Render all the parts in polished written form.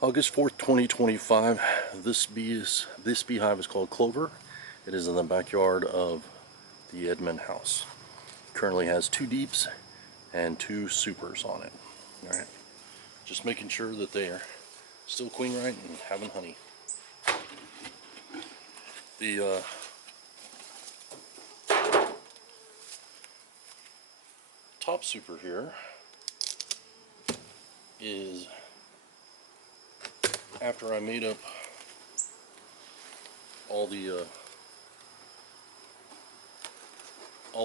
August 4th, 2025. This beehive is called Clover. It is in the backyard of the Edmond house. Currently has 2 deeps and 2 supers on it. Alright. Just making sure that they are still queen right and having honey. The top super here is, after I made up all the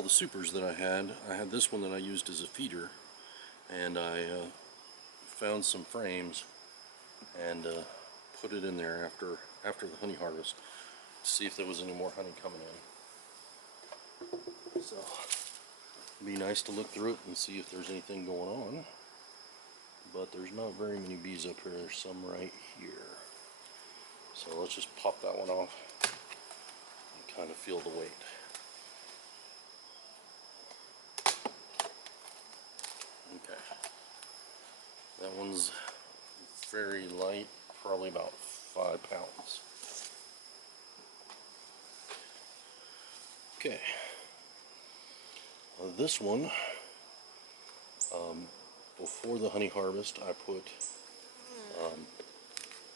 supers that I had this one that I used as a feeder, and I found some frames and put it in there after the honey harvest to see if there was any more honey coming in. So it'd be nice to look through it and see if there's anything going on, but there's not very many bees up here. There's some right here. So let's just pop that one off and kind of feel the weight. Okay, that one's very light, probably about 5 pounds. Okay, this one, before the honey harvest, I put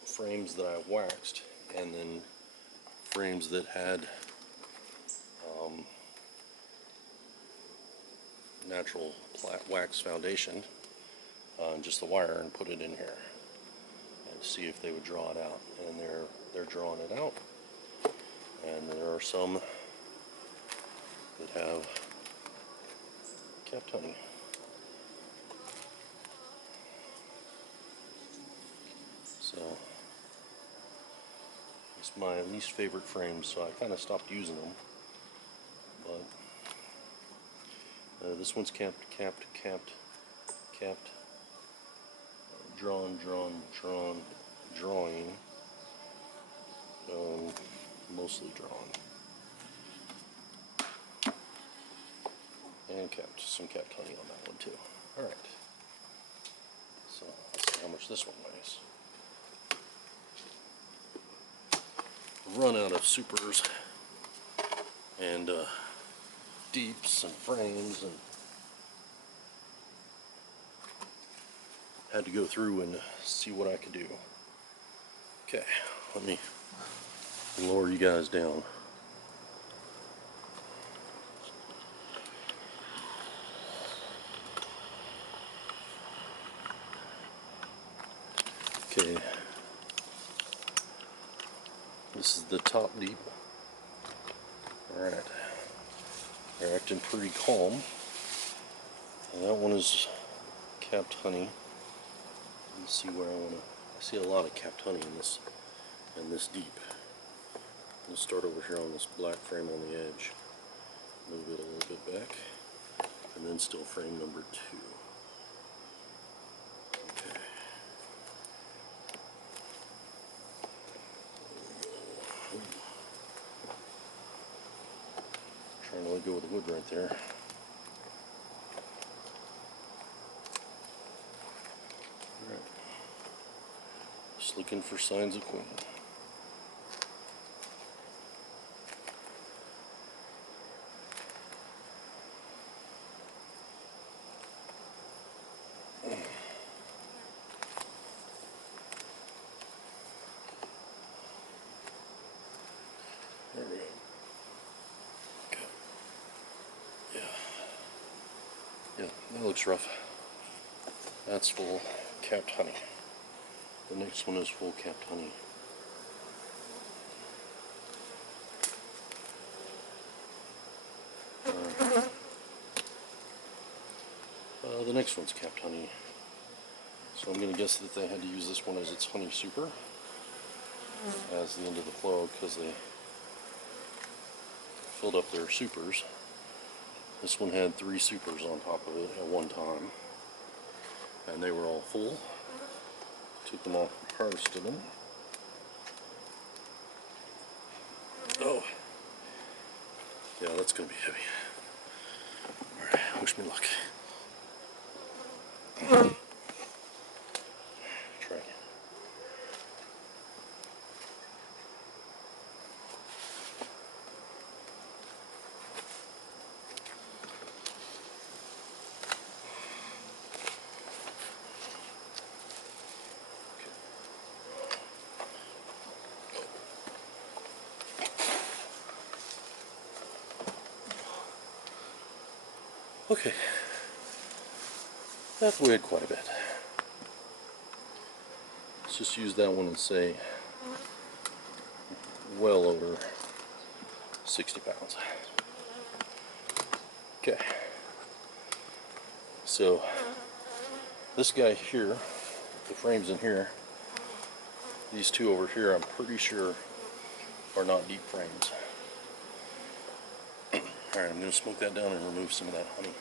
frames that I waxed, and then frames that had natural wax foundation, just the wire, and put it in here and see if they would draw it out. And they're drawing it out, and there are some that have capped honey. So it's my least favorite frame, so I kind of stopped using them. But this one's capped, drawn, drawing, mostly drawn, and some capped honey on that one too. Alright, so let's see how much this one weighs. Run out of supers and deeps and frames, and had to go through and see what I could do. Okay, let me lower you guys down. Okay, this is the top deep. Alright, they're acting pretty calm. And that one is capped honey. Let's see where I see a lot of capped honey in this deep. Let's start over here on this black frame on the edge. Move it a little bit back, and then still frame number 2. Okay. Trying to let go of the wood right there. Alright. Just looking for signs of queen. There we go. Okay. Yeah, that looks rough. That's full capped honey. The next one is full capped honey. The next one's capped honey. So I'm going to guess that they had to use this one as its honey super as the end of the flow, because they filled up their supers. This one had 3 supers on top of it at one time, and they were all full. Took them off, harvested them. Oh, yeah, that's going to be heavy. Alright, wish me luck. Try again. Okay, that weighed quite a bit. Let's just use that one and say well over 60 pounds. Okay, so this guy here, the frames in here, these two over here, I'm pretty sure are not deep frames. Alright, I'm going to smoke that down and remove some of that honey.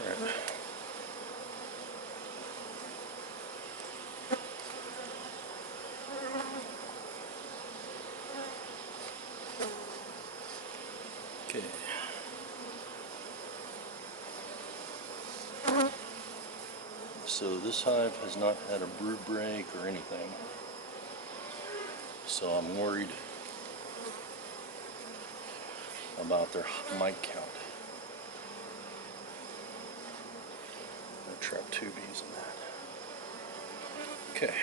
Alright. Okay. So this hive has not had a brood break or anything. So I'm worried about their mite count. I'm going to trap 2 bees in that. Okay.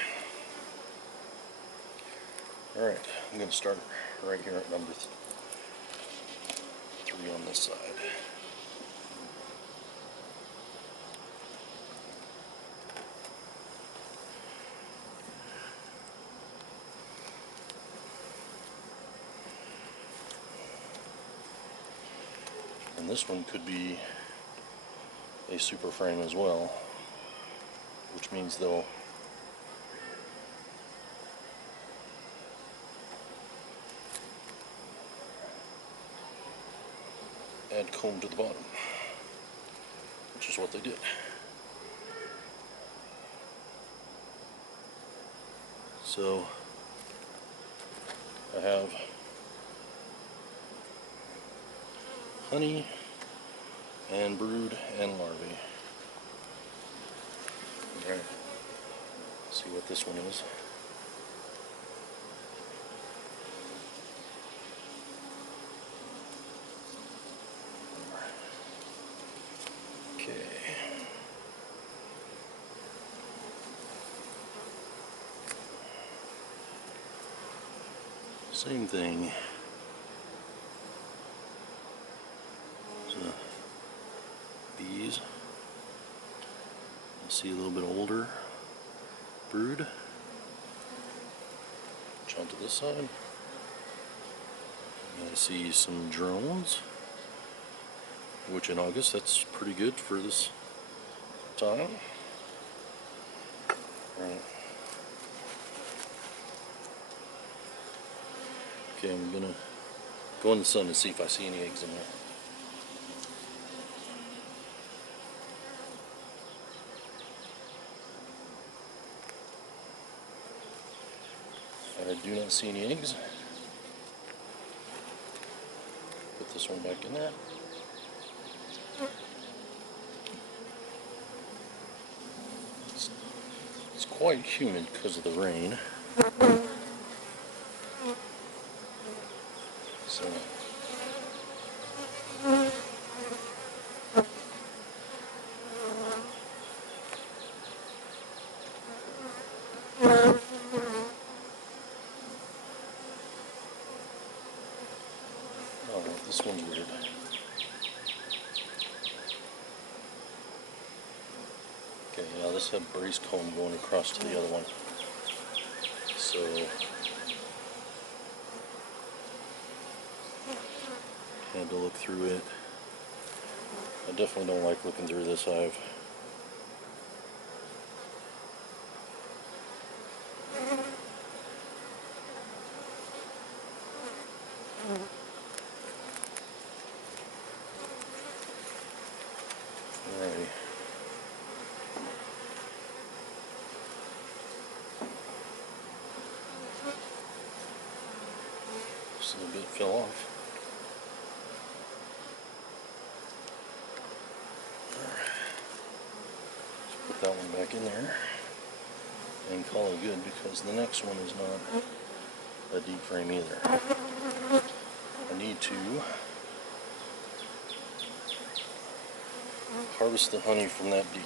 Alright, I'm going to start right here at number 3 on this side. And this one could be a super frame as well, which means they'll add comb to the bottom, which is what they did. So I have honey and brood and larvae. Alright, see what this one is. Okay. Same thing. So, bees. You see a little bit older brood. Jump to this side. I see some drones, which in August, that's pretty good for this time. Alright. Okay, I'm gonna go in the sun and see if I see any eggs in there. I do not see any eggs. Put this one back in there. It's quite humid because of the rain. So this one's weird. Okay, now this had brace comb going across to the other one. So had to look through it. I definitely don't like looking through this hive. Alrighty. Just a little bit fell off. that one back in there and call it good, because the next one is not a deep frame either. I need to harvest the honey from that deep.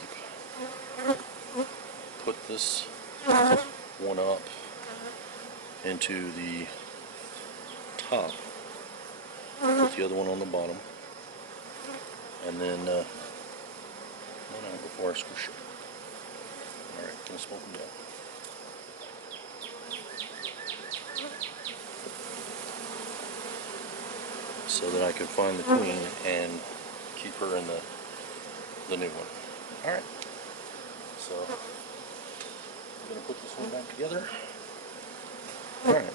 Put this one up into the top. Put the other one on the bottom. And then, before I squish it. Alright, gonna smoke them down. So that I can find the queen and keep her in the new one. Alright, so I'm going to put this one back together. Alright.